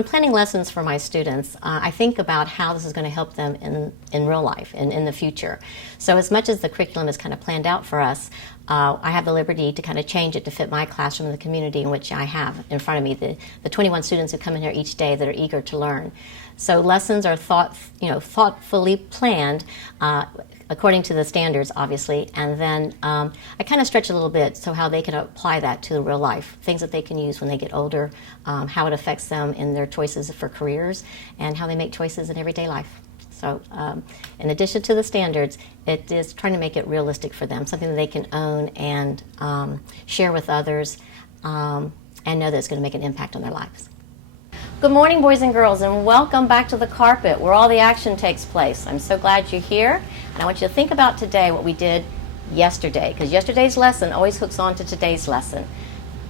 When planning lessons for my students, I think about how this is going to help them in real life and in the future. So as much as the curriculum is kind of planned out for us, I have the liberty to kind of change it to fit my classroom and the community in which I have in front of me, the 21 students who come in here each day that are eager to learn. So lessons are thoughtfully planned according to the standards, obviously, and then I kind of stretch a little bit so how they can apply that to real life, things that they can use when they get older, how it affects them in their choices for careers, and how they make choices in everyday life. So in addition to the standards, it is trying to make it realistic for them, something that they can own and share with others and know that it's going to make an impact on their lives. Good morning, boys and girls, and welcome back to the carpet where all the action takes place. I'm so glad you're here, and I want you to think about today what we did yesterday, because yesterday's lesson always hooks on to today's lesson.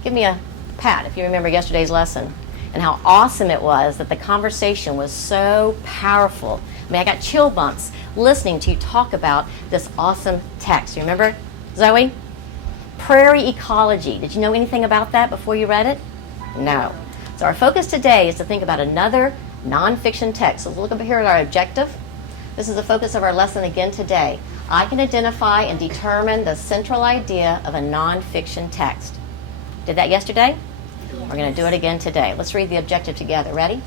Give me a pat if you remember yesterday's lesson and how awesome it was, that the conversation was so powerful. I mean, I got chill bumps listening to you talk about this awesome text. You remember, Zoe? Prairie ecology. Did you know anything about that before you read it? No. So our focus today is to think about another nonfiction text. So let's look up here at our objective. This is the focus of our lesson again today. I can identify and determine the central idea of a nonfiction text. Did that yesterday? Yes. We're going to do it again today. Let's read the objective together. Ready?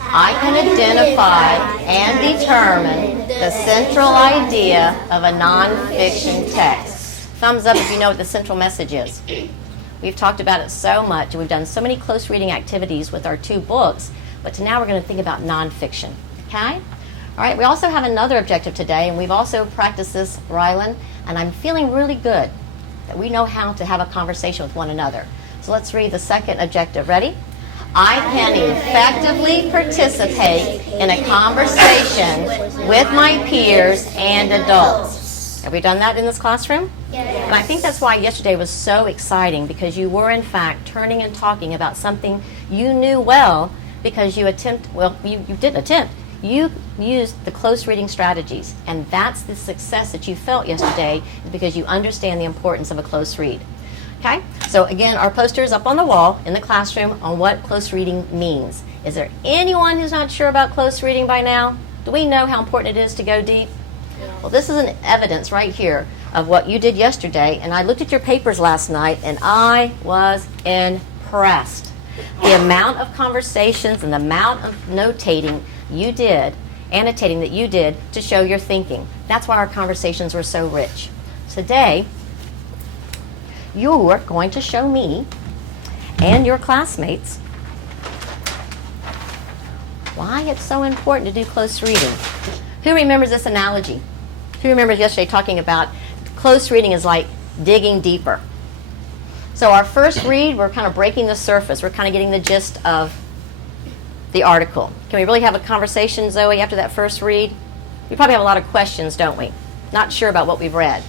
I can identify and determine the central idea of a nonfiction text. Thumbs up if you know what the central message is. We've talked about it so much, and we've done so many close reading activities with our two books, but now we're going to think about nonfiction, okay? All right, we also have another objective today, and we've also practiced this, Rylan, and I'm feeling really good that we know how to have a conversation with one another. So let's read the second objective. Ready? I can effectively participate in a conversation with my peers and adults. Have we done that in this classroom? Yes. And I think that's why yesterday was so exciting, because you were in fact turning and talking about something you knew well, because you didn't attempt. You used the close reading strategies, and that's the success that you felt yesterday, because you understand the importance of a close read. Okay? So again, our poster is up on the wall in the classroom on what close reading means. Is there anyone who's not sure about close reading by now? Do we know how important it is to go deep? Well, this is an evidence right here of what you did yesterday, and I looked at your papers last night, and I was impressed. The amount of conversations and the amount of notating you did, annotating that you did to show your thinking. That's why our conversations were so rich. Today, you're going to show me and your classmates why it's so important to do close reading. Who remembers this analogy? Who remembers yesterday talking about close reading is like digging deeper? So our first read, we're kind of breaking the surface. We're kind of getting the gist of the article. Can we really have a conversation, Zoe, after that first read? We probably have a lot of questions, don't we? Not sure about what we've read.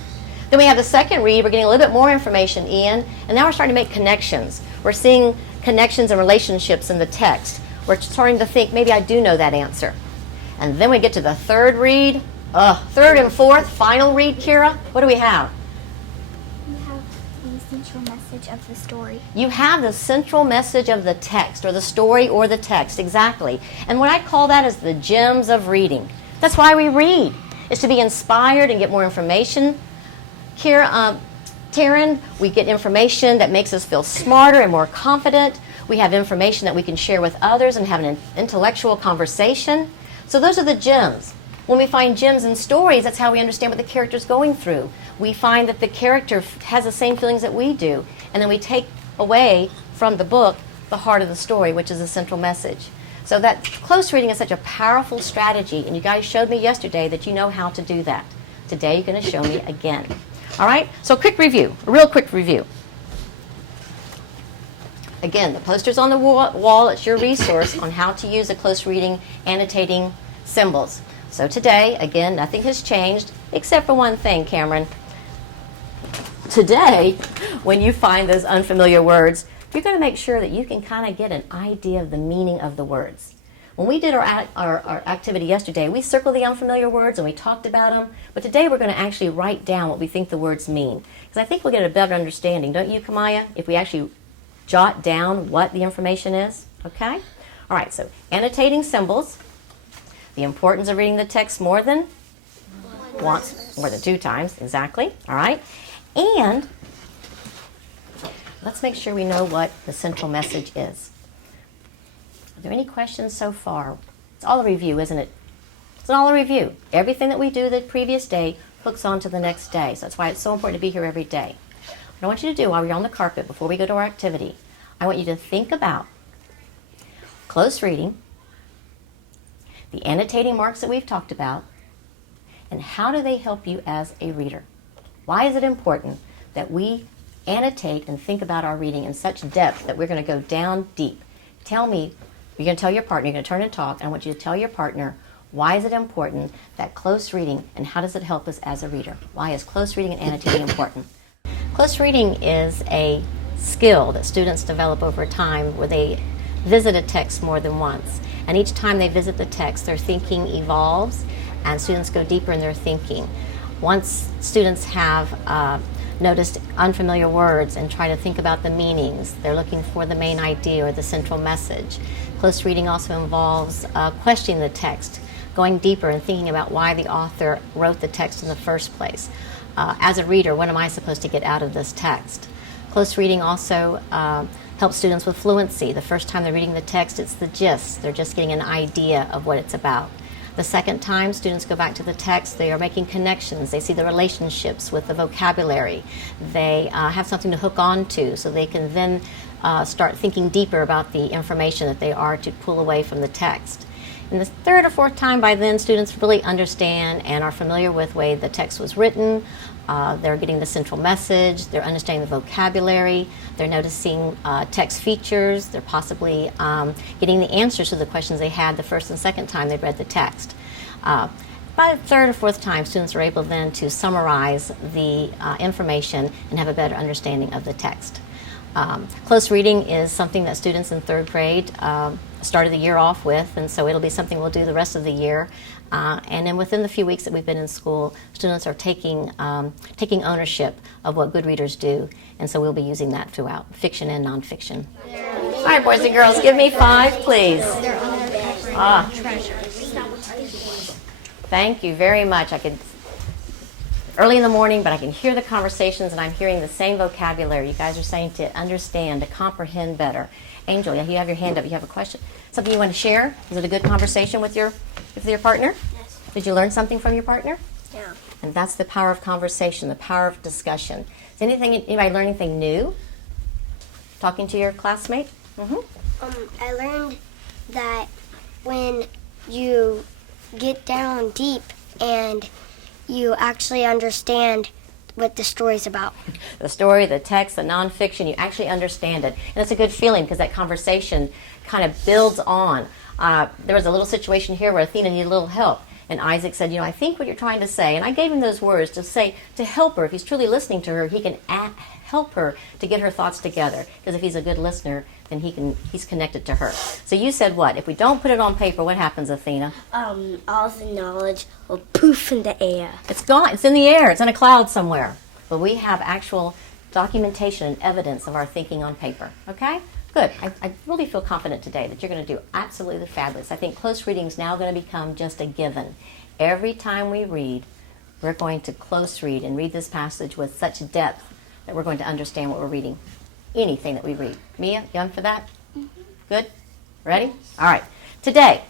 Then we have the second read. We're getting a little bit more information, Ian, and now we're starting to make connections. We're seeing connections and relationships in the text. We're starting to think, maybe I do know that answer. And then we get to the third read. Third and fourth, final read, Kira. What do we have? You have the central message of the story. You have the central message of the text, or the story, or the text, exactly. And what I call that is the gems of reading. That's why we read, is to be inspired and get more information. Kira, Taryn, we get information that makes us feel smarter and more confident. We have information that we can share with others and have an intellectual conversation. So those are the gems. When we find gems in stories, that's how we understand what the character's going through. We find that the character has the same feelings that we do, and then we take away from the book the heart of the story, which is the central message. So that close reading is such a powerful strategy, and you guys showed me yesterday that you know how to do that. Today you're going to show me again. All right? So quick review, a real quick review. Again, the poster's on the wall. It's your resource on how to use the close reading annotating symbols. So today, again, nothing has changed except for one thing, Cameron. Today, when you find those unfamiliar words, you're going to make sure that you can kind of get an idea of the meaning of the words. When we did our activity yesterday, we circled the unfamiliar words and we talked about them. But today we're going to actually write down what we think the words mean. Because I think we'll get a better understanding, don't you, Kamaya, if we actually jot down what the information is? Okay? All right, so annotating symbols, the importance of reading the text more than once, more than 2 times, exactly. All right, and let's make sure we know what the central message is. Are there any questions so far? It's all a review, isn't it? It's all a review. Everything that we do the previous day hooks on to the next day. So that's why it's so important to be here every day. What I want you to do while you're on the carpet, before we go to our activity, I want you to think about close reading, the annotating marks that we've talked about, and how do they help you as a reader? Why is it important that we annotate and think about our reading in such depth that we're going to go down deep? Tell me, you're going to tell your partner, you're going to turn and talk, and I want you to tell your partner, why is it important that close reading, and how does it help us as a reader? Why is close reading and annotating important? Close reading is a skill that students develop over time where they visit a text more than once. And each time they visit the text, their thinking evolves and students go deeper in their thinking. Once students have noticed unfamiliar words and try to think about the meanings, they're looking for the main idea or the central message. Close reading also involves questioning the text, going deeper and thinking about why the author wrote the text in the first place. As a reader, what am I supposed to get out of this text? Close reading also helps students with fluency. The first time they're reading the text, it's the gist. They're just getting an idea of what it's about. The second time students go back to the text, they are making connections. They see the relationships with the vocabulary. They have something to hook on to, so they can then start thinking deeper about the information that they are to pull away from the text. And the third or fourth time, by then, students really understand and are familiar with the way the text was written. They're getting the central message. They're understanding the vocabulary. They're noticing text features. They're possibly getting the answers to the questions they had the first and second time they read the text. By the third or fourth time, students are able then to summarize the information and have a better understanding of the text. Close reading is something that students in third grade started the year off with, and so it'll be something we'll do the rest of the year. And then within the few weeks that we've been in school, students are taking ownership of what good readers do, and so we'll be using that throughout, fiction and nonfiction. All right, boys and girls, give me 5, please. Thank you very much. Early in the morning, but I can hear the conversations, and I'm hearing the same vocabulary. You guys are saying to understand, to comprehend better. Angel, you have your hand up. You have a question? Something you want to share? Is it a good conversation with your partner? Yes. Did you learn something from your partner? Yeah. And that's the power of conversation, the power of discussion. Is anybody learn anything new? Talking to your classmate? Mm-hmm. I learned that when you get down deep and you actually understand what the story's about. The story, the text, the nonfiction, you actually understand it. And it's a good feeling because that conversation kind of builds on. There was a little situation here where Athena needed a little help. And Isaac said, I think what you're trying to say. And I gave him those words to help her. If he's truly listening to her, he can help her to get her thoughts together. Because if he's a good listener, then he's connected to her. So you said what? If we don't put it on paper, what happens, Athena? All the knowledge will poof in the air. It's gone. It's in the air. It's in a cloud somewhere. But we have actual documentation and evidence of our thinking on paper. Okay? Good. I really feel confident today that you're going to do absolutely fabulous. I think close reading is now going to become just a given. Every time we read, we're going to close read and read this passage with such depth that we're going to understand what we're reading. Anything that we read. Mia, you on for that? Mm-hmm. Good? Ready? All right. Today,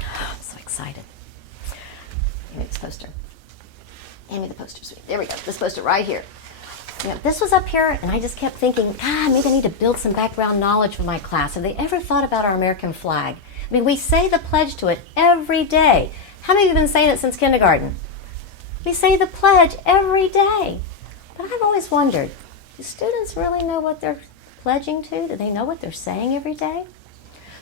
I'm so excited. Give me this poster. Hand me the poster, sweet. There we go. This poster right here. This was up here, and I just kept thinking, maybe I need to build some background knowledge for my class. Have they ever thought about our American flag? I mean, we say the pledge to it every day. How many of you have been saying it since kindergarten? We say the pledge every day. But I've always wondered, do students really know what they're pledging to? Do they know what they're saying every day?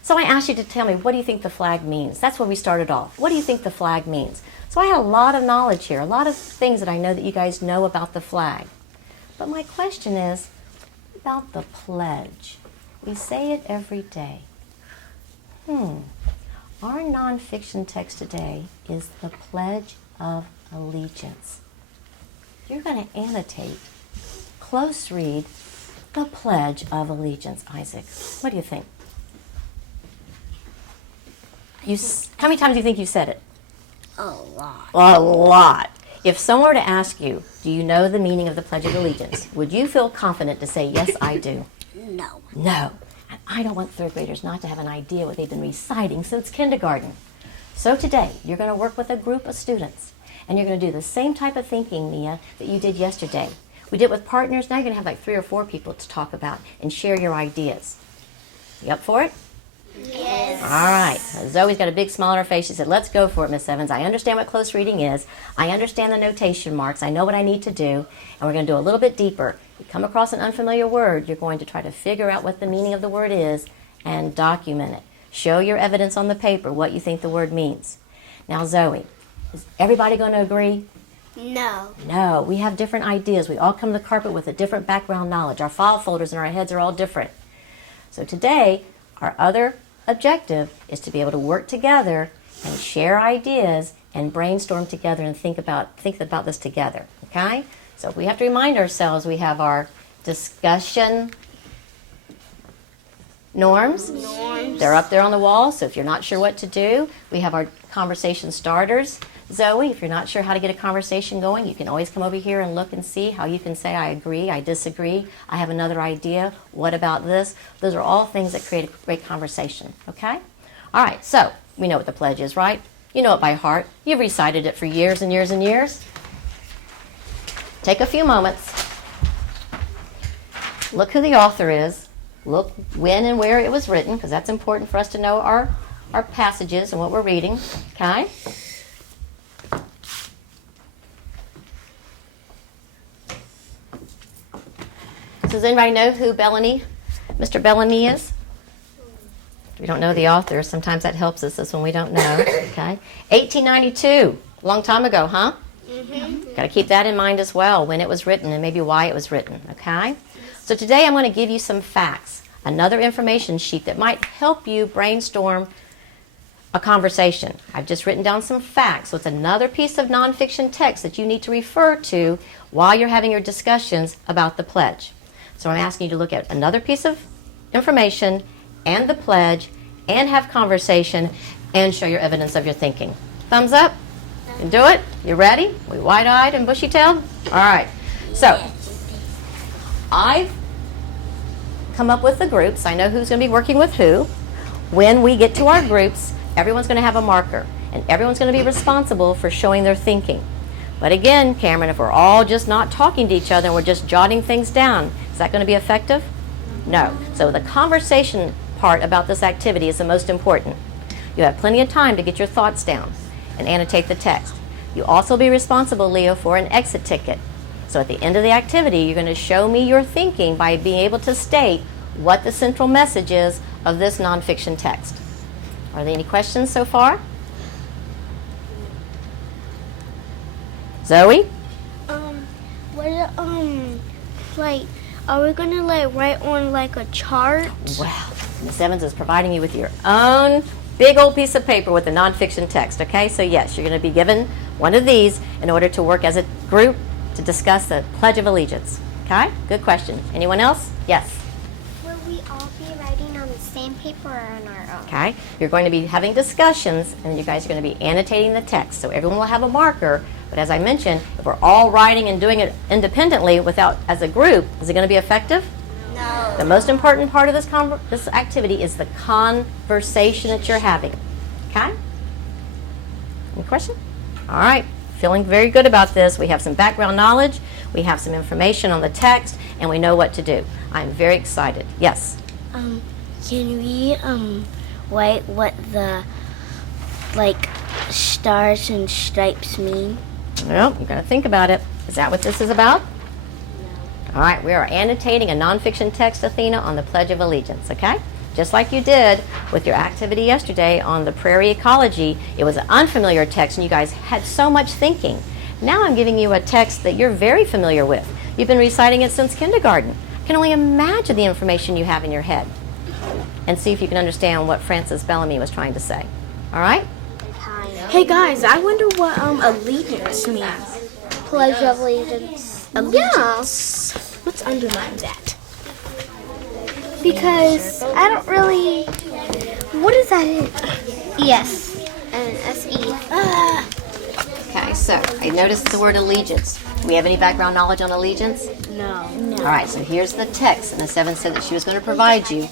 So I asked you to tell me, what do you think the flag means? That's where we started off. What do you think the flag means? So I had a lot of knowledge here, a lot of things that I know that you guys know about the flag. But my question is about the pledge. We say it every day. Our nonfiction text today is the Pledge of Allegiance. You're going to annotate, close read, the Pledge of Allegiance, Isaac. What do you think? How many times do you think you said it? A lot. A lot. If someone were to ask you, do you know the meaning of the Pledge of Allegiance, would you feel confident to say, yes, I do? No. No. And I don't want third graders not to have an idea what they've been reciting since kindergarten. So today, you're going to work with a group of students, and you're going to do the same type of thinking, Mia, that you did yesterday. We did it with partners. Now you're going to have like 3 or 4 people to talk about and share your ideas. You up for it? Yes. All right. Zoe's got a big smile on her face. She said, let's go for it, Miss Evans. I understand what close reading is. I understand the notation marks. I know what I need to do. And we're going to do a little bit deeper. You come across an unfamiliar word, you're going to try to figure out what the meaning of the word is and document it. Show your evidence on the paper, what you think the word means. Now, Zoe, is everybody going to agree? No. No. We have different ideas. We all come to the carpet with a different background knowledge. Our file folders in our heads are all different. So today, our other objective is to be able to work together and share ideas and brainstorm together and think about this together, okay? So we have to remind ourselves we have our discussion norms. They're up there on the wall, so if you're not sure what to do, we have our conversation starters. Zoe, if you're not sure how to get a conversation going, you can always come over here and look and see how you can say, I agree, I disagree, I have another idea, what about this? Those are all things that create a great conversation, okay? All right, so we know what the pledge is, right? You know it by heart. You've recited it for years and years and years. Take a few moments. Look who the author is. Look when and where it was written, because that's important for us to know our passages and what we're reading, okay? So does anybody know who Mr. Bellamy is? If we don't know the author, sometimes that helps us. That's when we don't know. Okay, 1892, a long time ago, huh? Mm-hmm. Got to keep that in mind as well, when it was written and maybe why it was written. Okay. So today I'm going to give you some facts, another information sheet that might help you brainstorm a conversation. I've just written down some facts. So it's another piece of nonfiction text that you need to refer to while you're having your discussions about the pledge. So I'm asking you to look at another piece of information and the pledge and have conversation and show your evidence of your thinking. Thumbs up? You can do it? You ready? We wide-eyed and bushy-tailed? All right. So I've come up with the groups. I know who's going to be working with who. When we get to our groups, everyone's going to have a marker, and everyone's going to be responsible for showing their thinking. But again, Cameron, if we're all just not talking to each other and we're just jotting things down, is that going to be effective? No. So the conversation part about this activity is the most important. You have plenty of time to get your thoughts down and annotate the text. You also be responsible, Leo, for an exit ticket. So at the end of the activity, you're going to show me your thinking by being able to state what the central message is of this nonfiction text. Are there any questions so far? Zoe? Are we gonna write on a chart? Well, Ms. Evans is providing you with your own big old piece of paper with the nonfiction text, okay? So yes, you're going to be given one of these in order to work as a group to discuss the Pledge of Allegiance, okay? Good question. Anyone else? Yes. Will we all be writing on the same paper or on our own? Okay, you're going to be having discussions, and you guys are going to be annotating the text. So everyone will have a marker, but as I mentioned, if we're all writing and doing it independently without as a group, is it going to be effective? No. The most important part of this activity is the conversation that you're having. Okay? Any question? All right. Feeling very good about this. We have some background knowledge, we have some information on the text, and we know what to do. I'm very excited. Yes? Can we write what the stars and stripes mean? Well, you're going to think about it. Is that what this is about? All right, we are annotating a nonfiction text, Athena, on the Pledge of Allegiance, okay? Just like you did with your activity yesterday on the prairie ecology. It was an unfamiliar text, and you guys had so much thinking. Now I'm giving you a text that you're very familiar with. You've been reciting it since kindergarten. You can only imagine the information you have in your head and see if you can understand what Francis Bellamy was trying to say. All right? Hey guys, I wonder what allegiance means. Pledge of Allegiance. Allegiance. Let's underline that. Because I don't really What is that in? ES and SE. Okay, so I noticed the word allegiance. Do we have any background knowledge on allegiance? No. All right, so here's the text, and the 7 said that she was going to provide you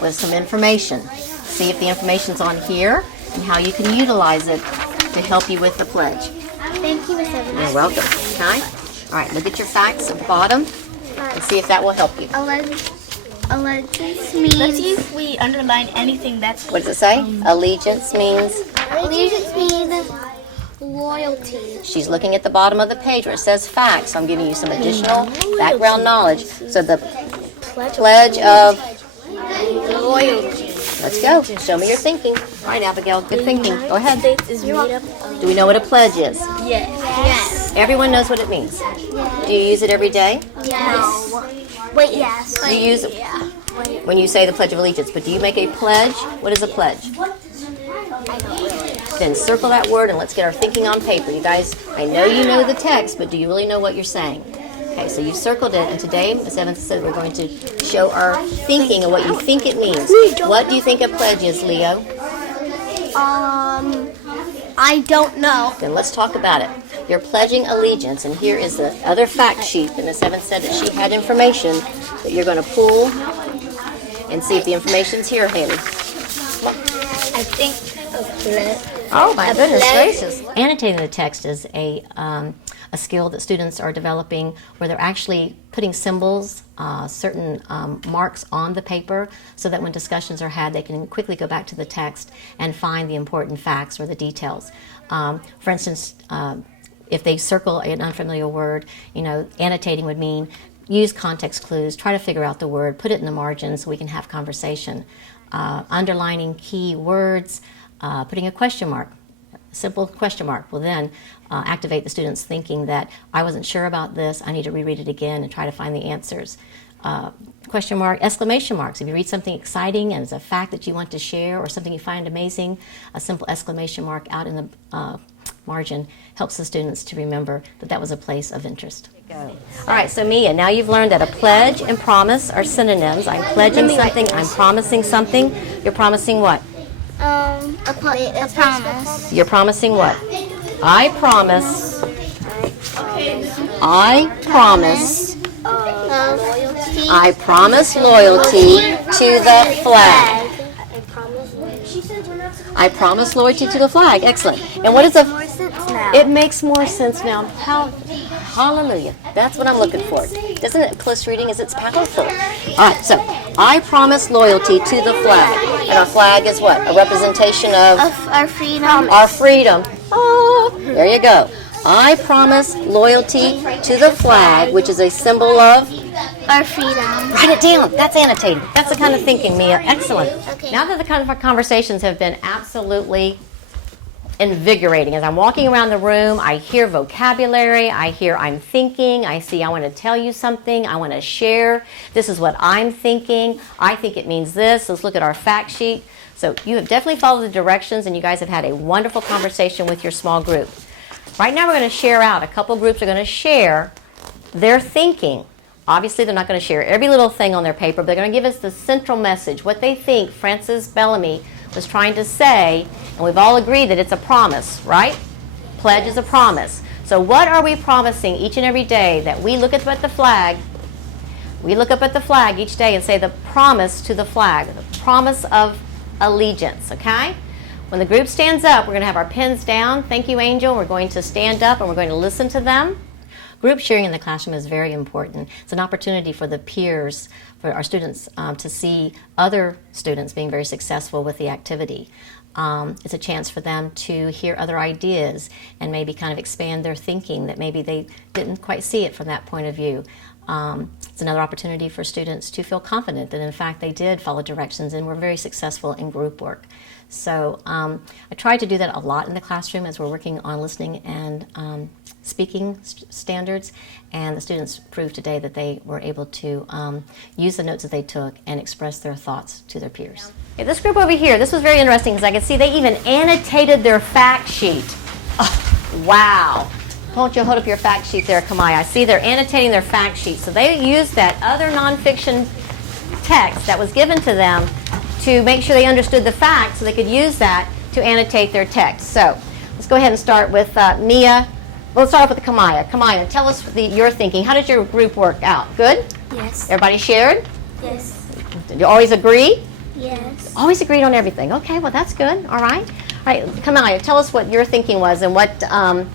with some information. See if the information's on here and how you can utilize it to help you with the pledge. Thank you, Miss Evans. You're welcome. Okay? All right, look at your facts at the bottom and see if that will help you. Allegiance means. Let's see if we underline anything that's. What does it say? Allegiance means Allegiance means loyalty. she's looking at the bottom of the page where it says facts. So I'm giving you some additional background knowledge. So the pledge of loyalty. let's go. Show me your thinking. All right, Abigail, good thinking. Go ahead. States is made up of. Do we know what a pledge is? Yes. Everyone knows what it means. Do you use it every day? Yes. Wait, yes. You use it when you say the Pledge of Allegiance, but do you make a pledge? What is a pledge? Then circle that word and let's get our thinking on paper. You guys, I know you know the text, but do you really know what you're saying? Okay, so you circled it, and today, Ms. Evans said we're going to show our thinking and what you think it means. What do you think a pledge is, Leo? I don't know. Then let's talk about it. You're pledging allegiance, and here is the other fact sheet that Ms. Evans said that she had information that you're going to pull and see if the information's here, Haley. I think a pledge. Oh, my goodness gracious. Annotating the text is a skill that students are developing where they're actually putting symbols, certain marks on the paper so that when discussions are had, they can quickly go back to the text and find the important facts or the details. For instance, if they circle an unfamiliar word, annotating would mean use context clues, try to figure out the word, put it in the margin so we can have conversation. Underlining key words, putting a question mark, simple question mark will then activate the students thinking that I wasn't sure about this, I need to reread it again and try to find the answers. Question mark, exclamation marks. If you read something exciting and it's a fact that you want to share or something you find amazing, a simple exclamation mark out in the margin helps the students to remember that that was a place of interest. All right, so Mia, now you've learned that a pledge and promise are synonyms. I'm pledging something, I'm promising something. You're promising what? A promise. You're promising what? I promise. I promise. Loyalty. I promise loyalty to the flag. I promise loyalty to the flag. Excellent. And what is a? It makes more sense now. Hallelujah. That's what I'm looking for. Isn't it close reading? Is it's powerful? All right. So I promise loyalty to the flag. And our flag is what? A representation of Our freedom. our freedom. Oh, there you go. I promise loyalty to the flag, which is a symbol of. Our freedom. Write it down. That's annotating. That's the kind of thinking, Mia. Excellent. Okay. Now that the kind of our conversations have been absolutely invigorating, as I'm walking around the room, I hear vocabulary, I hear I'm thinking, I see I want to tell you something, I want to share. This is what I'm thinking. I think it means this. Let's look at our fact sheet. So you have definitely followed the directions, and you guys have had a wonderful conversation with your small group. Right now we're going to share out. A couple groups are going to share their thinking. Obviously, they're not going to share every little thing on their paper, but they're going to give us the central message, what they think Francis Bellamy was trying to say, and we've all agreed that it's a promise, right? Pledge is a promise. So what are we promising each and every day that we look up at the flag, we look up at the flag each day and say the promise to the flag, the promise of allegiance, okay? When the group stands up, we're going to have our pens down. Thank you, Angel. We're going to stand up and we're going to listen to them. Group sharing in the classroom is very important. It's an opportunity for the peers, for our students to see other students being very successful with the activity. It's a chance for them to hear other ideas and maybe kind of expand their thinking that maybe they didn't quite see it from that point of view. It's another opportunity for students to feel confident that in fact they did follow directions and were very successful in group work. So I try to do that a lot in the classroom as we're working on listening and speaking standards, and the students proved today that they were able to use the notes that they took and express their thoughts to their peers. Okay, this group over here, this was very interesting because I could see they even annotated their fact sheet. Oh, wow. Won't you hold up your fact sheet there, Kamai? I see they're annotating their fact sheet. So they used that other nonfiction text that was given to them to make sure they understood the facts so they could use that to annotate their text. So let's go ahead and start with Mia. Well, let's start off with Kamaya. Kamaya, tell us your thinking. How did your group work out? Good? Yes. Everybody shared? Yes. Did you always agree? Yes. Always agreed on everything. Okay, well, that's good. All right. All right, Kamaya, tell us what your thinking was and what, tell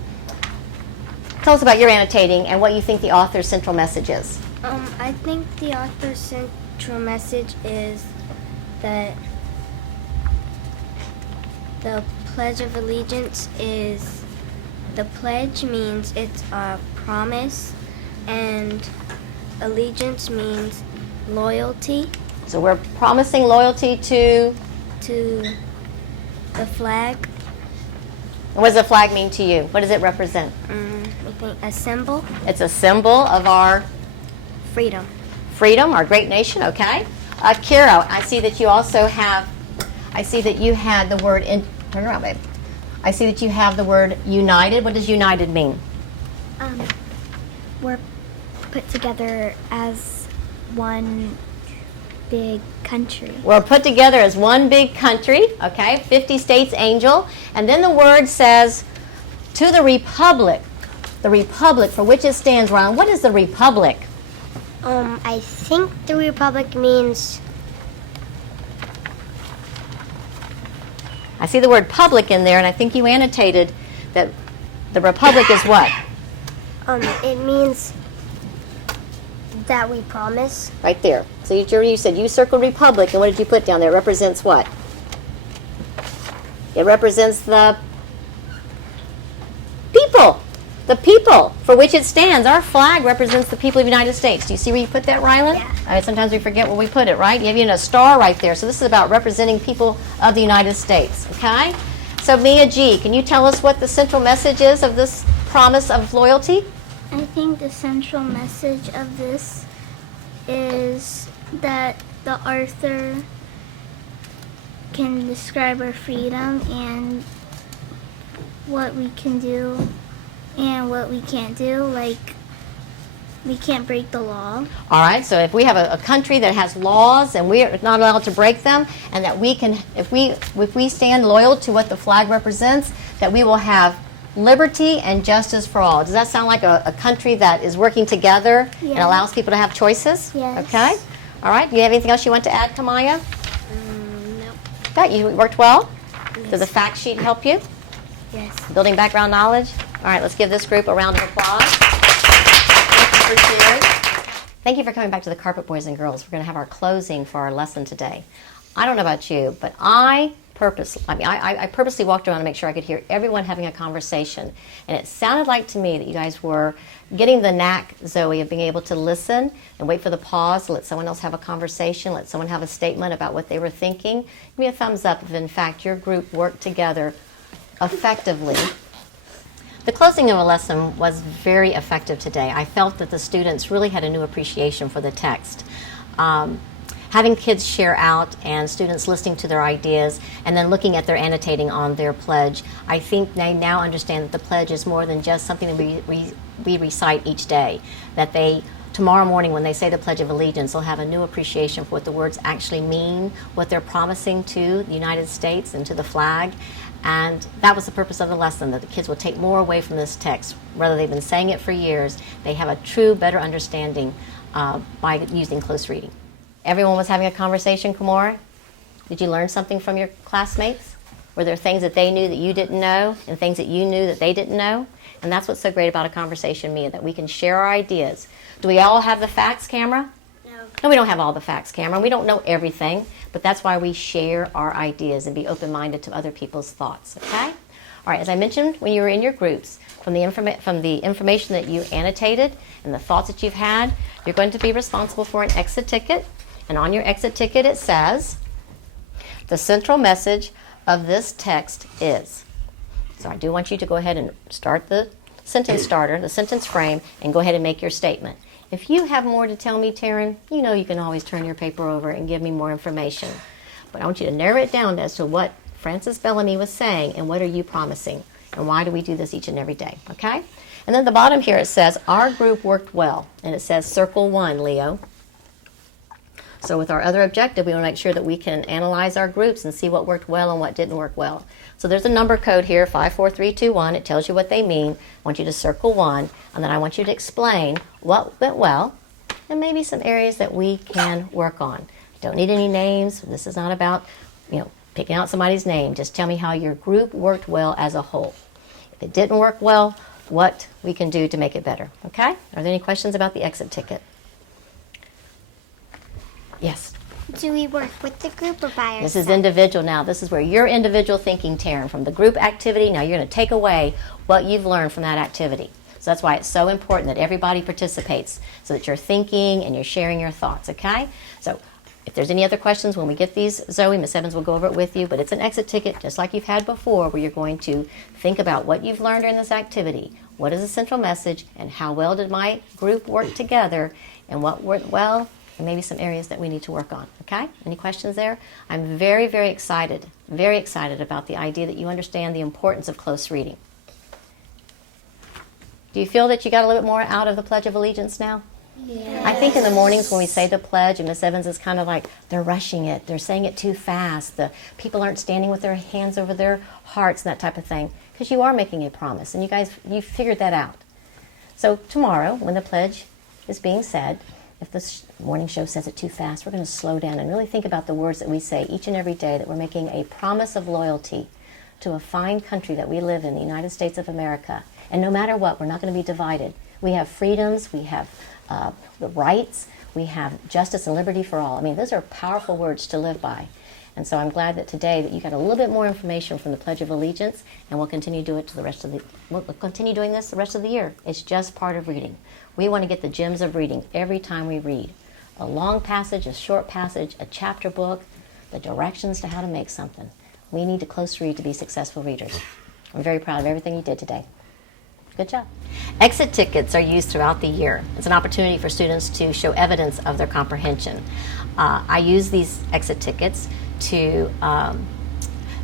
us about your annotating and what you think the author's central message is. I think the author's central message is that the Pledge of Allegiance is, the pledge means it's a promise, and allegiance means loyalty So we're promising loyalty to, to the flag. and what does the flag mean to you? What does it represent? I think a symbol, It's a symbol of our freedom. freedom, our great nation, okay? Kira, I see that you also have, I see that you had the word, turn around, babe. I see that you have the word united. What does united mean? We're put together as one big country. We're put together as one big country, okay? 50 states, Angel. And then the word says, to the republic for which it stands. Ron, what is the republic? I think the republic means I see the word public in there, and I think you annotated that the republic is what? it means that we promise. Right there. So you said you circled republic, and what did you put down there? It represents what? It represents the people. The people for which it stands. Our flag represents the people of the United States. Do you see where you put that, Rylan? Yeah. All right, sometimes we forget where we put it, right? You have even a star right there. So this is about representing people of the United States, okay? So Mia G., can you tell us what the central message is of this promise of loyalty? I think the central message of this is that the author can describe our freedom and what we can do and what we can't do. Like, we can't break the law. All right, so if we have a country that has laws and we're not allowed to break them, and that we can, if we stand loyal to what the flag represents, that we will have liberty and justice for all. Does that sound like a country that is working together and Yeah. allows people to have choices? Yes. Okay. All right. Do you have anything else you want to add, Kamaya? No. That you worked well? Does the fact sheet help you? Yes. Building background knowledge? All right, let's give this group a round of applause. Thank you for sharing. Thank you for coming back to the Carpet Boys and Girls. We're going to have our closing for our lesson today. I don't know about you, but I purposely walked around to make sure I could hear everyone having a conversation. And it sounded like to me that you guys were getting the knack, Zoe, of being able to listen and wait for the pause, let someone else have a conversation, let someone have a statement about what they were thinking. Give me a thumbs up if, in fact, your group worked together effectively. The closing of a lesson was very effective today. I felt that the students really had a new appreciation for the text. Having kids share out and students listening to their ideas and then looking at their annotating on their pledge, I think they now understand that the pledge is more than just something that we recite each day. That they, tomorrow morning when they say the Pledge of Allegiance, they'll have a new appreciation for what the words actually mean, what they're promising to the United States and to the flag. And that was the purpose of the lesson, that the kids will take more away from this text. Whether they've been saying it for years, they have a true, better understanding by using close reading. Everyone was having a conversation, Kamora? Did you learn something from your classmates? Were there things that they knew that you didn't know and things that you knew that they didn't know? And that's what's so great about a conversation, Mia, that we can share our ideas. Do we all have the facts, Camera? No, we don't have all the facts, Cameron. We don't know everything, but that's why we share our ideas and be open-minded to other people's thoughts, okay? All right, as I mentioned, when you were in your groups, from the information that you annotated and the thoughts that you've had, you're going to be responsible for an exit ticket. And on your exit ticket it says, the central message of this text is. So I do want you to go ahead and start the sentence starter, the sentence frame, and go ahead and make your statement. If you have more to tell me, Taryn, you know you can always turn your paper over and give me more information. But I want you to narrow it down as to what Frances Bellamy was saying and what are you promising and why do we do this each and every day, okay? And then at the bottom here it says, our group worked well. And it says circle 1, Leo. So with our other objective, we want to make sure that we can analyze our groups and see what worked well and what didn't work well. So there's a number code here, 54321. It tells you what they mean. I want you to circle 1, and then I want you to explain what went well and maybe some areas that we can work on. Don't need any names. This is not about, picking out somebody's name. Just tell me how your group worked well as a whole. If it didn't work well, what we can do to make it better. Okay? Are there any questions about the exit ticket? Yes. Do we work with the group or by ourselves? This is individual now. This is where your individual thinking, Taryn, from the group activity, now you're going to take away what you've learned from that activity. So that's why it's so important that everybody participates so that you're thinking and you're sharing your thoughts, okay? So if there's any other questions when we get these, Zoe, Miss Evans will go over it with you, but it's an exit ticket just like you've had before where you're going to think about what you've learned during this activity, what is the central message, and how well did my group work together, and what worked well, and maybe some areas that we need to work on, okay? Any questions there? I'm very, very excited about the idea that you understand the importance of close reading. Do you feel that you got a little bit more out of the Pledge of Allegiance now? Yes. I think in the mornings when we say the pledge, and Miss Evans is kind of like, they're rushing it, they're saying it too fast, the people aren't standing with their hands over their hearts and that type of thing, because you are making a promise, and you figured that out. So tomorrow, when the pledge is being said, if the morning show says it too fast, we're going to slow down and really think about the words that we say each and every day, that we're making a promise of loyalty to a fine country that we live in, the United States of America. And no matter what, we're not going to be divided. We have freedoms, we have the rights, we have justice and liberty for all. I mean, those are powerful words to live by. And so I'm glad that today that you got a little bit more information from the Pledge of Allegiance, and we'll continue to do it we'll continue doing this the rest of the year. It's just part of reading. We want to get the gems of reading every time we read. A long passage, a short passage, a chapter book, the directions to how to make something. We need to close read to be successful readers. I'm very proud of everything you did today. Good job. Exit tickets are used throughout the year. It's an opportunity for students to show evidence of their comprehension. I use these exit tickets to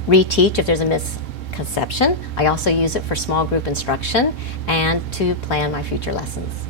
reteach if there's a misconception. I also use it for small group instruction and to plan my future lessons.